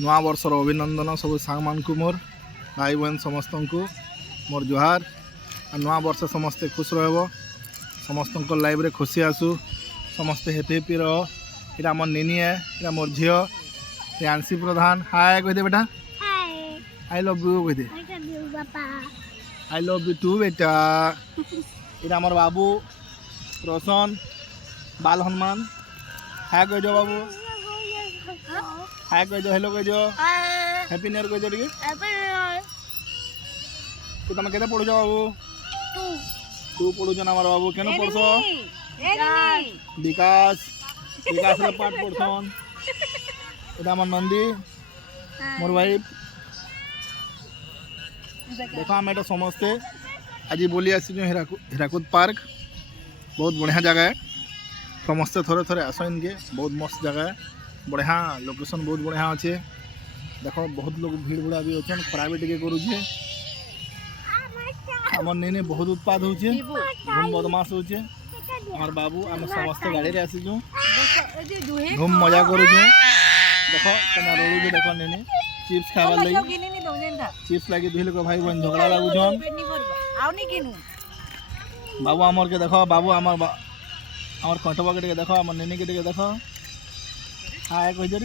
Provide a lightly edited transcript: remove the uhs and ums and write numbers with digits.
नुआ वर्षर अभिनंदन सब सांग मान को मोर भाई बहन समस्त को मोर जुहार। नुआ वर्ष समस्ते खुश रहो, समस्त लाइफ रे खुशी आसू, समस्ते हेपी हेपी रहो। यहाँ मोर निनी है, यहाँ मोर झील आंसी प्रधान। हाय कह दे बेटा, आई लव यू कह दे। आई लव यू टू बेटा। यहाँ मोर बाबू रोशन बाल हनुमान। हाय कह दो बाबू, हाय कह दो, हेलो कह दो, हैप्पी न्यू ईयर कह दो। ठीक तो तुम केते पढ़ुछ बाबू? तू पढ़ुछ ना हमार बाबू? केन पढ़छ? विकास। विकास रे पाठ पढ़छन। एटा हमर नंदी मोर वाइफ। देखो हम एटा समस्ते आज बोली आसी हीराकुद पार्क। बहुत बढ़िया जगह है, समस्ते थोड़े थोड़े आस इनके। बहुत मस्त जगह है, बढ़िया लोकेशन बहुत बढ़िया अच्छे। देखो बहुत लोग भीड़ भुड़ा भी अच्छे, खरा भी टे करुचे। आमर नहीं बहुत उत्पाद होचे, धूम बदमाश होचे। हमार बाबू आम समस्त गाड़ी रे आसीचु, धूम मजा करुचु। देखो केना रोलुचे, देखो नहीं चिप्स खावा लगी, चिप्स लगी दुई लोग भाई बहन झगड़ा लागुछन। बाबू आमर के देखो, बाबू आमर कंठबा के देखो, आमर नेनी के देखो। हाय कह दे।